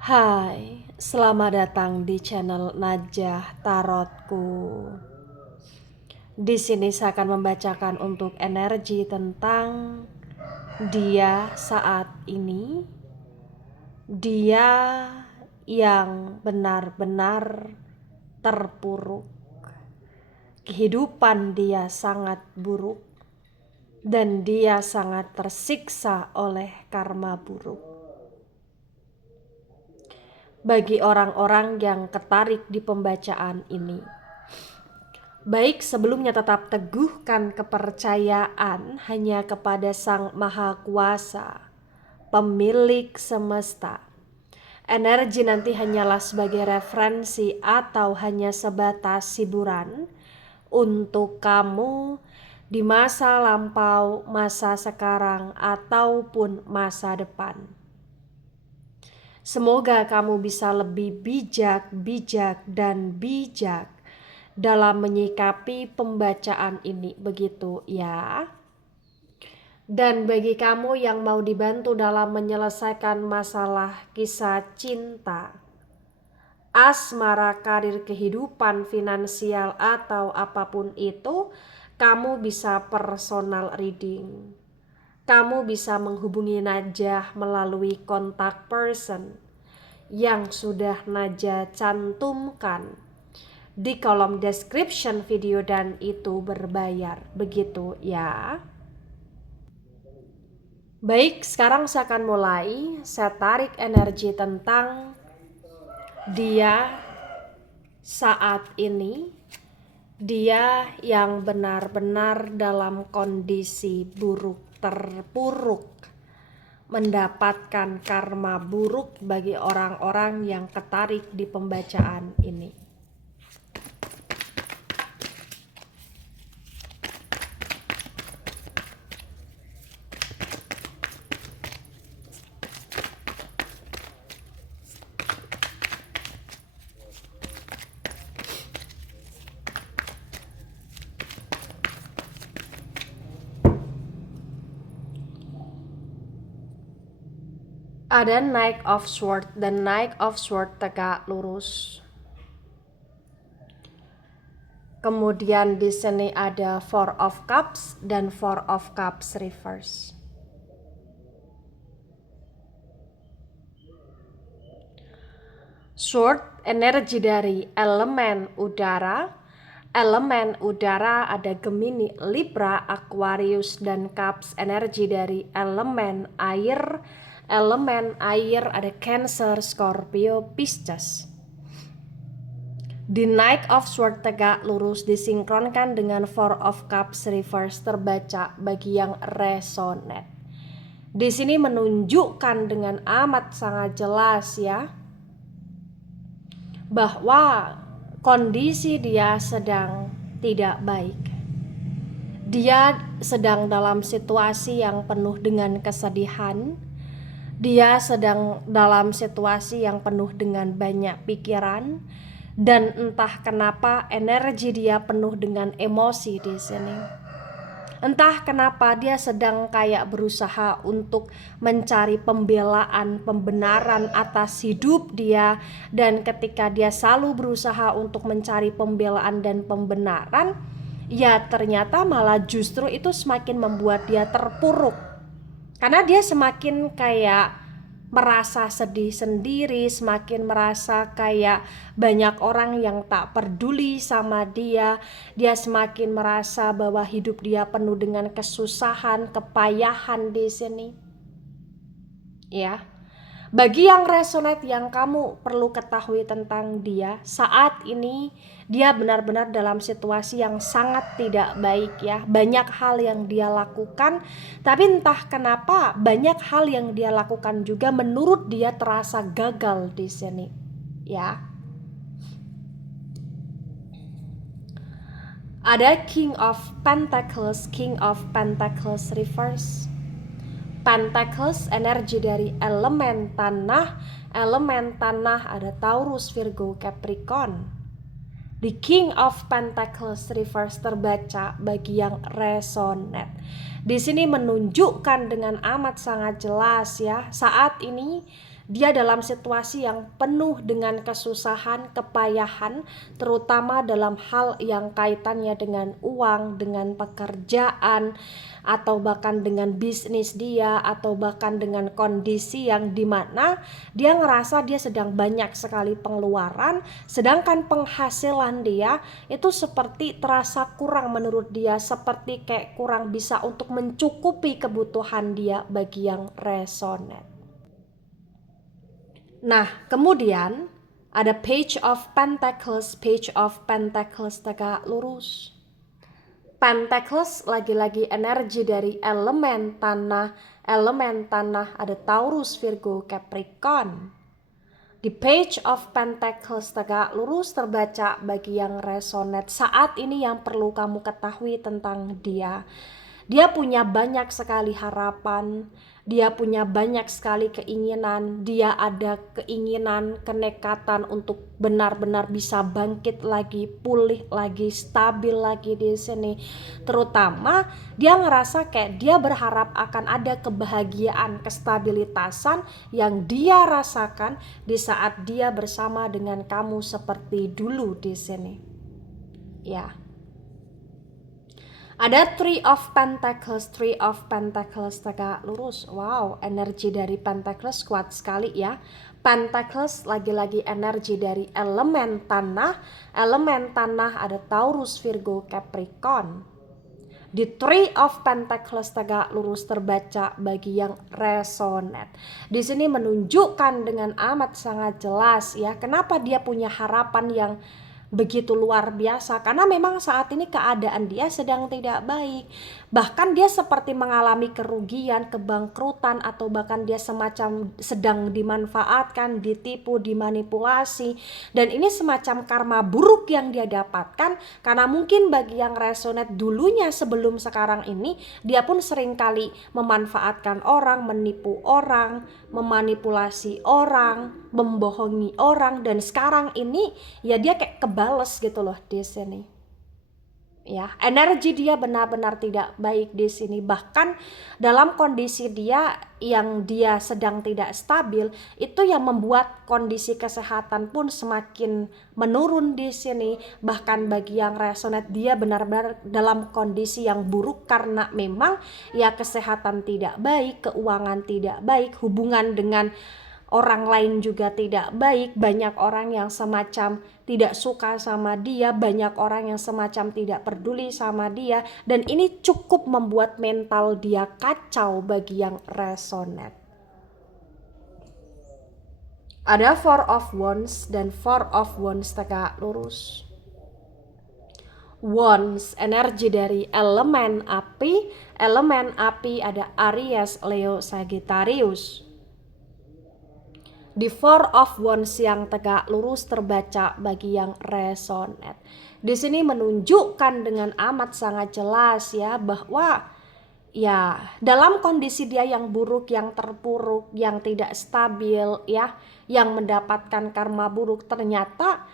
Hai, selamat datang di channel Najah Tarotku. Di sini saya akan membacakan untuk energi tentang dia saat ini. Dia yang benar-benar terpuruk. Kehidupan dia sangat buruk dan dia sangat tersiksa oleh karma buruk. Bagi orang-orang yang tertarik di pembacaan ini, baik sebelumnya tetap teguhkan kepercayaan hanya kepada Sang Maha Kuasa, pemilik semesta. Energi nanti hanyalah sebagai referensi atau hanya sebatas hiburan untuk kamu di masa lampau, masa sekarang, ataupun masa depan. Semoga kamu bisa lebih bijak dan bijak dalam menyikapi pembacaan ini, begitu ya. Dan bagi kamu yang mau dibantu dalam menyelesaikan masalah kisah cinta, asmara, karir, kehidupan, finansial, atau apapun itu, kamu bisa personal reading. Kamu bisa menghubungi Najah melalui kontak person yang sudah Najah cantumkan di kolom description video dan itu berbayar, begitu ya. Baik, sekarang saya akan mulai. Saya tarik energi tentang dia saat ini. Dia yang benar-benar dalam kondisi buruk, terpuruk, mendapatkan karma buruk bagi orang-orang yang tertarik di pembacaan ini. Ada Knight of Swords dan Knight of Swords tegak lurus. Kemudian di sini ada Four of Cups dan Four of Cups reverse. Sword energi dari elemen udara. Elemen udara ada Gemini, Libra, Aquarius, dan Cups energi dari elemen air. Elemen air ada Cancer, Scorpio, Pisces. The Knight of Swords tegak lurus disinkronkan dengan Four of Cups reverse terbaca bagi yang resonate. Di sini menunjukkan dengan amat sangat jelas ya, bahwa kondisi dia sedang tidak baik. Dia sedang dalam situasi yang penuh dengan kesedihan. Dia sedang dalam situasi yang penuh dengan banyak pikiran, dan entah kenapa energi dia penuh dengan emosi di sini. Entah kenapa dia sedang kayak berusaha untuk mencari pembelaan, pembenaran atas hidup dia, dan ketika dia selalu berusaha untuk mencari pembelaan dan pembenaran, ya ternyata malah justru itu semakin membuat dia terpuruk. Karena dia semakin kayak merasa sedih sendiri, semakin merasa kayak banyak orang yang tak peduli sama dia. Dia semakin merasa bahwa hidup dia penuh dengan kesusahan, kepayahan di sini. Ya. Bagi yang resonate, yang kamu perlu ketahui tentang dia, saat ini dia benar-benar dalam situasi yang sangat tidak baik ya. Banyak hal yang dia lakukan, tapi entah kenapa banyak hal yang dia lakukan juga menurut dia terasa gagal di sini. Ya. Ada King of Pentacles reverse. Pentacles energi dari elemen tanah. Elemen tanah ada Taurus, Virgo, Capricorn. The King of Pentacles reverse terbaca bagi yang resonate. Di sini menunjukkan dengan amat sangat jelas ya, saat ini Dia dalam situasi yang penuh dengan kesusahan, kepayahan, terutama dalam hal yang kaitannya dengan uang, dengan pekerjaan, atau bahkan dengan bisnis dia, atau bahkan dengan kondisi yang dimana dia ngerasa dia sedang banyak sekali pengeluaran, sedangkan penghasilan dia itu seperti terasa kurang menurut dia, seperti kayak kurang bisa untuk mencukupi kebutuhan dia bagi yang resonate. Nah, kemudian ada Page of Pentacles tegak lurus. Pentacles lagi-lagi energi dari elemen tanah. Elemen tanah ada Taurus, Virgo, Capricorn. Di Page of Pentacles tegak lurus terbaca bagi yang resonate. Saat ini yang perlu kamu ketahui tentang dia. Dia punya banyak sekali harapan, dia punya banyak sekali keinginan, dia ada keinginan, kenekatan untuk benar-benar bisa bangkit lagi, pulih lagi, stabil lagi di sini. Terutama dia ngerasa kayak dia berharap akan ada kebahagiaan, kestabilitasan yang dia rasakan di saat dia bersama dengan kamu seperti dulu di sini. Ya. Ada Three of Pentacles tegak lurus. Wow, energi dari Pentacles kuat sekali ya. Pentacles lagi-lagi energi dari elemen tanah. Elemen tanah ada Taurus, Virgo, Capricorn. Di Three of Pentacles tegak lurus terbaca bagi yang resonate. Di sini menunjukkan dengan amat sangat jelas ya, kenapa dia punya harapan yang begitu luar biasa, karena memang saat ini keadaan dia sedang tidak baik. Bahkan dia seperti mengalami kerugian, kebangkrutan, atau bahkan dia semacam sedang dimanfaatkan, ditipu, dimanipulasi. Dan ini semacam karma buruk yang dia dapatkan, karena mungkin bagi yang resonate dulunya sebelum sekarang ini, dia pun seringkali memanfaatkan orang, menipu orang, memanipulasi orang, membohongi orang, dan sekarang ini ya dia kayak kebales gitu loh di sini. Ya, energi dia benar-benar tidak baik di sini. Bahkan dalam kondisi dia yang dia sedang tidak stabil, itu yang membuat kondisi kesehatan pun semakin menurun di sini. Bahkan bagi yang resonate, dia benar-benar dalam kondisi yang buruk karena memang ya kesehatan tidak baik, keuangan tidak baik, hubungan dengan orang lain juga tidak baik, banyak orang yang semacam tidak suka sama dia, banyak orang yang semacam tidak peduli sama dia, dan ini cukup membuat mental dia kacau bagi yang resonate. Ada Four of Wands dan Four of Wands tegak lurus. Wands, energi dari elemen api. Elemen api ada Aries, Leo, Sagittarius. Di Four of Wands yang tegak lurus terbaca bagi yang resonate. Di sini menunjukkan dengan amat sangat jelas ya bahwa ya dalam kondisi dia yang buruk, yang terpuruk, yang tidak stabil ya, yang mendapatkan karma buruk, ternyata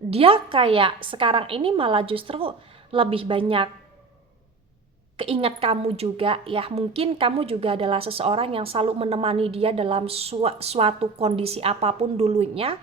dia kayak sekarang ini malah justru lebih banyak keingat kamu juga ya. Mungkin kamu juga adalah seseorang yang selalu menemani dia dalam suatu kondisi apapun dulunya,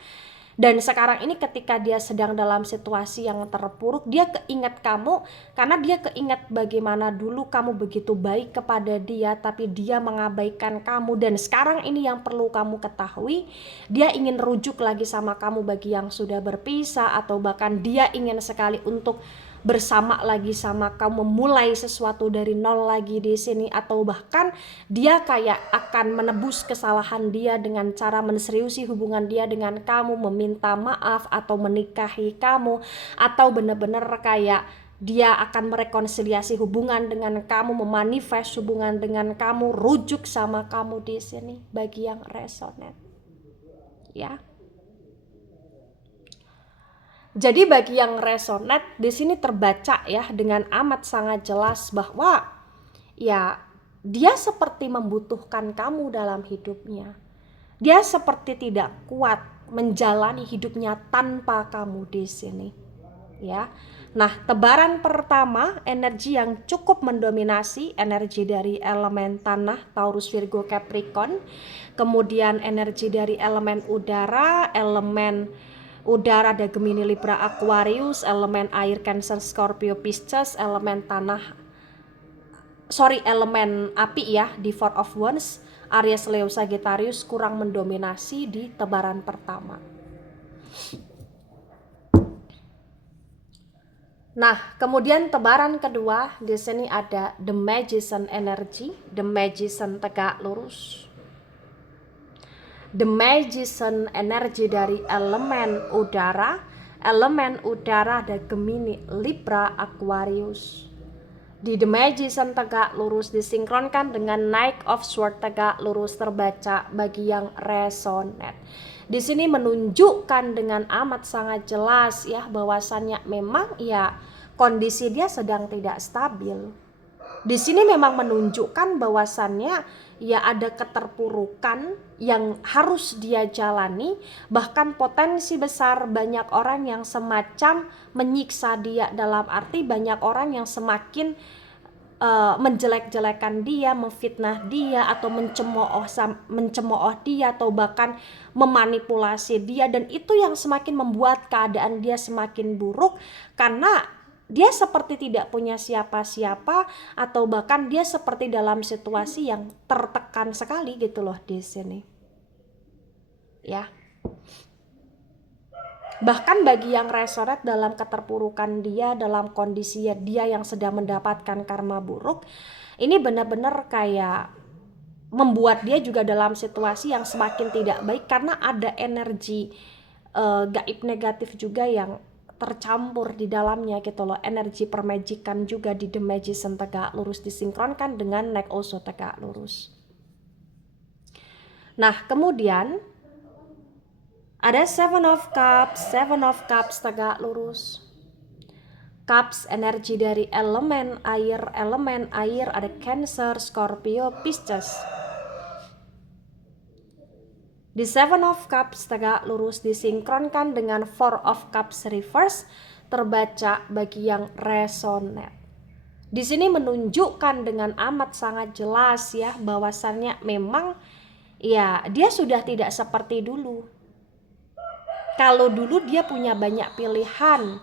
dan sekarang ini ketika dia sedang dalam situasi yang terpuruk, dia keingat kamu karena dia keingat bagaimana dulu kamu begitu baik kepada dia, tapi dia mengabaikan kamu. Dan sekarang ini yang perlu kamu ketahui, dia ingin rujuk lagi sama kamu bagi yang sudah berpisah, atau bahkan dia ingin sekali untuk bersama lagi sama kamu, memulai sesuatu dari nol lagi di sini, atau bahkan dia kayak akan menebus kesalahan dia dengan cara menseriusi hubungan dia dengan kamu, meminta maaf atau menikahi kamu, atau benar-benar kayak dia akan merekonsiliasi hubungan dengan kamu, memanifest hubungan dengan kamu, rujuk sama kamu di sini bagi yang resonate. Ya. Jadi bagi yang resonate di sini terbaca ya dengan amat sangat jelas bahwa ya dia seperti membutuhkan kamu dalam hidupnya. Dia seperti tidak kuat menjalani hidupnya tanpa kamu di sini. ya. Nah, tebaran pertama energi yang cukup mendominasi, energi dari elemen tanah Taurus, Virgo, Capricorn. Kemudian energi dari elemen udara ada Gemini, Libra, Aquarius, elemen air Cancer, Scorpio, Pisces, elemen elemen api ya di Four of Wands, Aries, Leo, Sagittarius kurang mendominasi di tebaran pertama. Nah, kemudian tebaran kedua di sini ada The Magician energy, The Magician tegak lurus. The Magician energi dari elemen udara ada Gemini, Libra, Aquarius. Di The Magician tegak lurus disinkronkan dengan Knight of Swords tegak lurus terbaca bagi yang resonate. Di sini menunjukkan dengan amat sangat jelas ya bahwasannya memang ya kondisi dia sedang tidak stabil. Di sini memang menunjukkan bahwasannya ya ada keterpurukan yang harus dia jalani, bahkan potensi besar banyak orang yang semacam menyiksa dia, dalam arti banyak orang yang semakin menjelek-jelekan dia, memfitnah dia, atau mencemooh dia, atau bahkan memanipulasi dia, dan itu yang semakin membuat keadaan dia semakin buruk karena dia seperti tidak punya siapa-siapa, atau bahkan dia seperti dalam situasi yang tertekan sekali gitu loh di sini. Ya. Bahkan bagi yang resonate dalam keterpurukan dia, dalam kondisi dia yang sedang mendapatkan karma buruk, ini benar-benar kayak membuat dia juga dalam situasi yang semakin tidak baik karena ada energi gaib negatif juga yang tercampur di dalamnya gitu loh. Energi permajikan juga di The Magician tegak lurus disinkronkan dengan Knight also tegak lurus. Nah, kemudian ada Seven of Cups tegak lurus. Cups energi dari elemen air ada Cancer, Scorpio, Pisces. Di Seven of Cups tegak lurus disinkronkan dengan Four of Cups reverse terbaca bagi yang resonate. Di sini menunjukkan dengan amat sangat jelas ya bahwasannya memang ya dia sudah tidak seperti dulu. Kalau dulu dia punya banyak pilihan,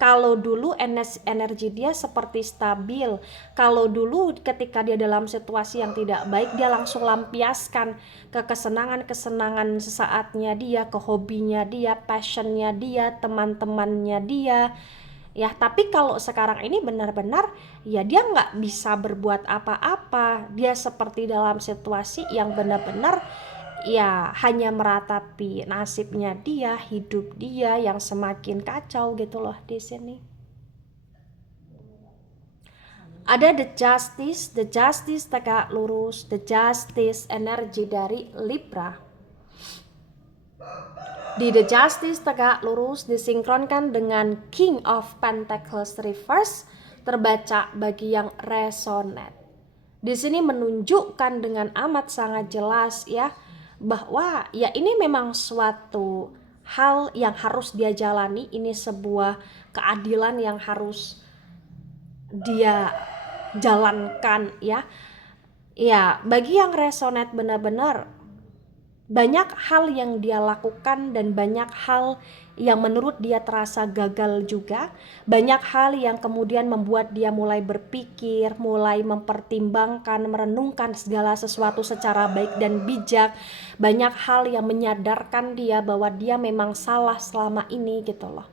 kalau dulu energi dia seperti stabil, kalau dulu ketika dia dalam situasi yang tidak baik dia langsung lampiaskan ke kesenangan-kesenangan sesaatnya dia, ke hobinya dia, passionnya dia, teman-temannya dia. Ya, tapi kalau sekarang ini benar-benar ya dia nggak bisa berbuat apa-apa, dia seperti dalam situasi yang benar-benar ya hanya meratapi nasibnya dia, hidup dia yang semakin kacau gitu loh di sini. Ada The Justice tegak lurus, The Justice energi dari Libra. Di The Justice tegak lurus disinkronkan dengan King of Pentacles reverse terbaca bagi yang resonate. Di sini menunjukkan dengan amat sangat jelas ya bahwa ya ini memang suatu hal yang harus dia jalani, ini sebuah keadilan yang harus dia jalankan ya. Ya, bagi yang resonate benar-benar banyak hal yang dia lakukan dan banyak hal yang menurut dia terasa gagal juga. Banyak hal yang kemudian membuat dia mulai berpikir, mulai mempertimbangkan, merenungkan segala sesuatu secara baik dan bijak. Banyak hal yang menyadarkan dia bahwa dia memang salah selama ini gitu loh.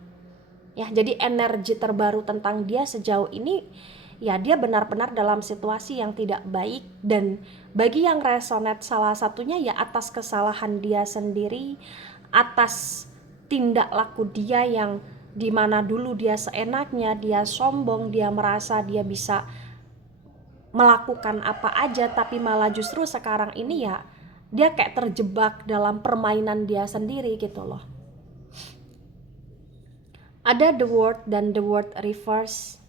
Ya, jadi energi terbaru tentang dia sejauh ini ya dia benar-benar dalam situasi yang tidak baik, dan bagi yang resonate salah satunya ya atas kesalahan dia sendiri, atas tindak laku dia yang dimana dulu dia seenaknya, dia sombong, dia merasa dia bisa melakukan apa aja, tapi malah justru sekarang ini ya dia kayak terjebak dalam permainan dia sendiri gitu loh. Ada The World dan The World reverse.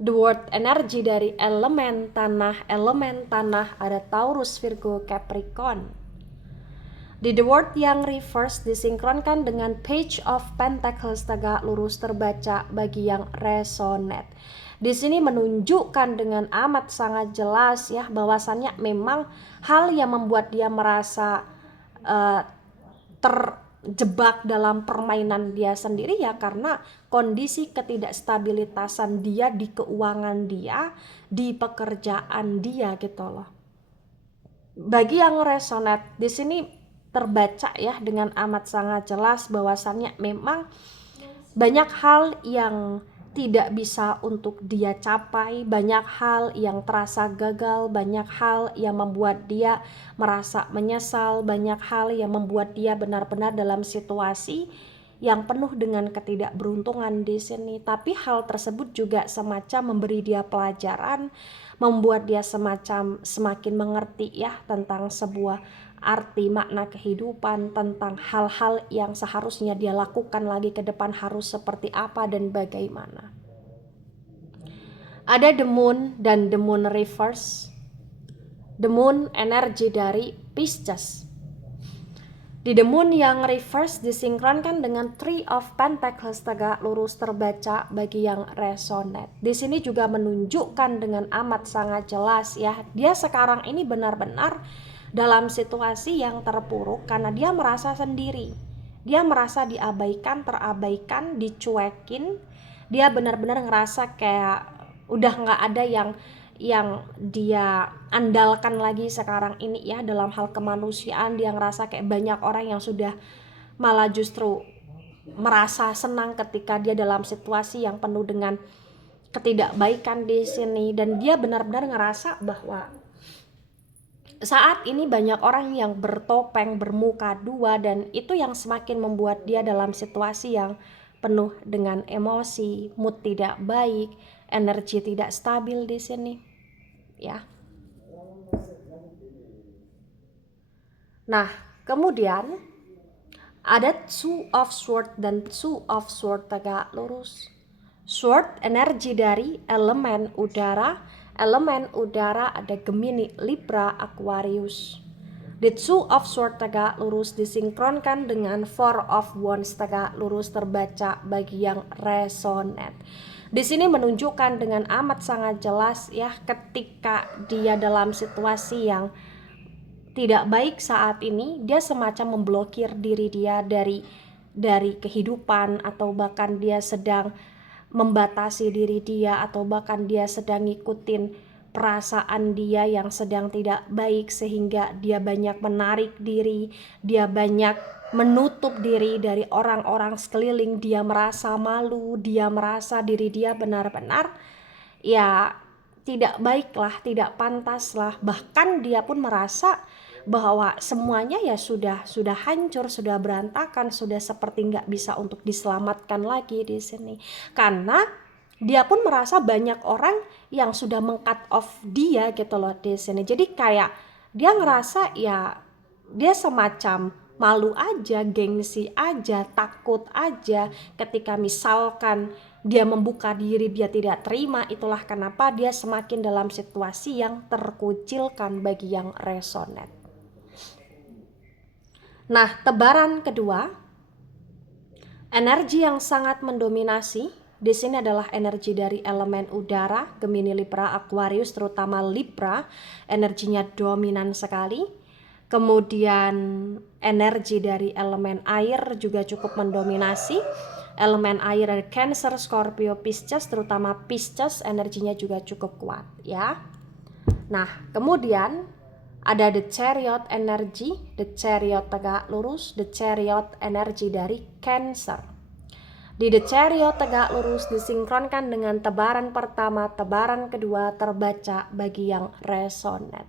The World energi dari elemen tanah ada Taurus, Virgo, Capricorn. Di The World yang reverse disinkronkan dengan Page of Pentacles tegak lurus terbaca bagi yang resonate. Di sini menunjukkan dengan amat sangat jelas ya bahwasannya memang hal yang membuat dia merasa terjebak dalam permainan dia sendiri ya karena kondisi ketidakstabilitasan dia di keuangan dia, di pekerjaan dia gitu loh. Bagi yang resonate di sini terbaca ya dengan amat sangat jelas bahwasannya memang banyak hal yang tidak bisa untuk dia capai, banyak hal yang terasa gagal, banyak hal yang membuat dia merasa menyesal, banyak hal yang membuat dia benar-benar dalam situasi yang penuh dengan ketidakberuntungan di sini. Tapi hal tersebut juga semacam memberi dia pelajaran, membuat dia semacam semakin mengerti ya tentang sebuah arti makna kehidupan, tentang hal-hal yang seharusnya dia lakukan lagi ke depan harus seperti apa dan bagaimana. Ada the moon dan the moon reverse. The moon energi dari Pisces. Di the moon yang reverse disinkronkan dengan Three of Pentacles tegak lurus terbaca bagi yang resonate. Di sini juga menunjukkan dengan amat sangat jelas ya, dia sekarang ini benar-benar dalam situasi yang terpuruk karena dia merasa sendiri. Dia merasa diabaikan, terabaikan, dicuekin. Dia benar-benar ngerasa kayak udah nggak ada yang dia andalkan lagi sekarang ini ya dalam hal kemanusiaan. Dia ngerasa kayak banyak orang yang sudah malah justru merasa senang ketika dia dalam situasi yang penuh dengan ketidakbaikan di sini, dan dia benar-benar ngerasa bahwa saat ini banyak orang yang bertopeng bermuka dua, dan itu yang semakin membuat dia dalam situasi yang penuh dengan emosi, mood tidak baik, energi tidak stabil di sini. Ya. Nah, kemudian ada Two of Swords dan Two of Swords tegak lurus. Sword energi dari elemen udara. Elemen udara ada Gemini, Libra, Aquarius. The Two of Swords tegak lurus disinkronkan dengan Four of Wands tegak lurus terbaca bagi yang resonate. Di sini menunjukkan dengan amat sangat jelas ya ketika dia dalam situasi yang tidak baik saat ini, dia semacam memblokir diri dia dari kehidupan, atau bahkan dia sedang membatasi diri dia, atau bahkan dia sedang ngikutin perasaan dia yang sedang tidak baik sehingga dia banyak menarik diri, dia banyak menutup diri dari orang-orang sekeliling, dia merasa malu, dia merasa diri dia benar-benar ya tidak baiklah, tidak pantaslah, bahkan dia pun merasa bahwa semuanya ya sudah hancur, sudah berantakan, sudah seperti nggak bisa untuk diselamatkan lagi di sini, karena dia pun merasa banyak orang yang sudah meng-cut off dia gitu loh di sini. Jadi kayak dia ngerasa ya dia semacam malu aja, gengsi aja, takut aja ketika misalkan dia membuka diri, dia tidak terima. Itulah kenapa dia semakin dalam situasi yang terkucilkan bagi yang resonate. Nah, tebaran kedua, energi yang sangat mendominasi di sini adalah energi dari elemen udara, Gemini, Libra, Aquarius, terutama Libra, energinya dominan sekali. Kemudian energi dari elemen air juga cukup mendominasi. Elemen air dari Cancer, Scorpio, Pisces, terutama Pisces energinya juga cukup kuat ya. Nah, kemudian ada the Chariot energi, the Chariot tegak lurus, the Chariot energi dari Cancer. Di the Chariot tegak lurus disinkronkan dengan tebaran pertama, tebaran kedua terbaca bagi yang resonate.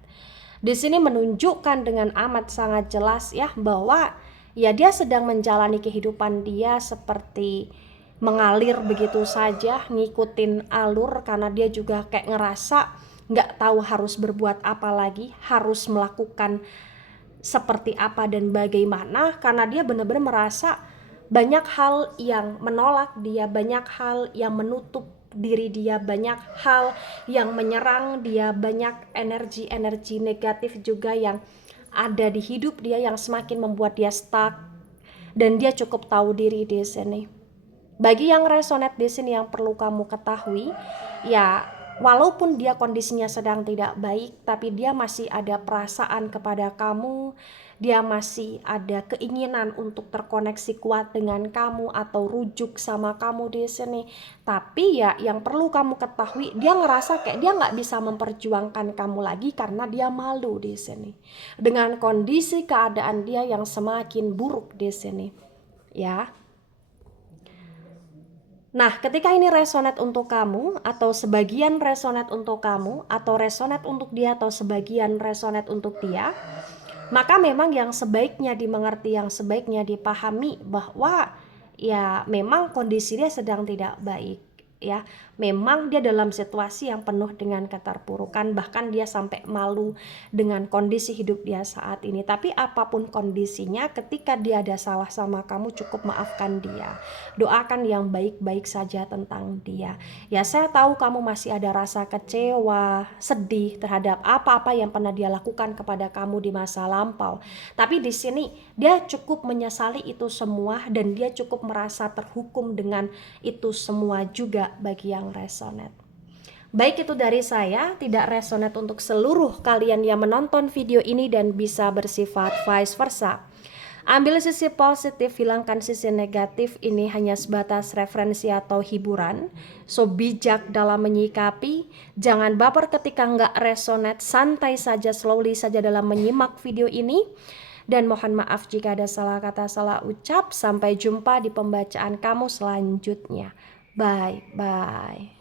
Di sini menunjukkan dengan amat sangat jelas ya bahwa ya dia sedang menjalani kehidupan dia seperti mengalir begitu saja, ngikutin alur, karena dia juga kayak ngerasa nggak tahu harus berbuat apa lagi, harus melakukan seperti apa dan bagaimana, karena dia benar-benar merasa banyak hal yang menolak dia, banyak hal yang menutup diri dia, banyak hal yang menyerang dia, banyak energi-energi negatif juga yang ada di hidup dia yang semakin membuat dia stuck, dan dia cukup tahu diri di sini. Bagi yang resonate di sini yang perlu kamu ketahui, ya walaupun dia kondisinya sedang tidak baik, tapi dia masih ada perasaan kepada kamu, dia masih ada keinginan untuk terkoneksi kuat dengan kamu atau rujuk sama kamu di sini. Tapi ya yang perlu kamu ketahui, dia ngerasa kayak dia nggak bisa memperjuangkan kamu lagi karena dia malu di sini. Dengan kondisi keadaan dia yang semakin buruk di sini, ya. Nah, ketika ini resonate untuk kamu, atau sebagian resonate untuk kamu, atau resonate untuk dia, atau sebagian resonate untuk dia, maka memang yang sebaiknya dimengerti, yang sebaiknya dipahami bahwa ya memang kondisi dia sedang tidak baik, ya. Memang dia dalam situasi yang penuh dengan keterpurukan, bahkan dia sampai malu dengan kondisi hidup dia saat ini. Tapi apapun kondisinya, ketika dia ada salah sama kamu, cukup maafkan dia, doakan yang baik-baik saja tentang dia. Ya, saya tahu kamu masih ada rasa kecewa, sedih terhadap apa-apa yang pernah dia lakukan kepada kamu di masa lampau. Tapi di sini dia cukup menyesali itu semua, dan dia cukup merasa terhukum dengan itu semua juga bagi yang resonate. Baik, itu dari saya, tidak resonate untuk seluruh kalian yang menonton video ini dan bisa bersifat vice versa. Ambil sisi positif, hilangkan sisi negatif. Ini hanya sebatas referensi atau hiburan. So bijak dalam menyikapi, jangan baper ketika nggak resonate, santai saja, slowly saja dalam menyimak video ini. Dan mohon maaf jika ada salah kata, salah ucap. Sampai jumpa di pembacaan kamu selanjutnya. Bye bye.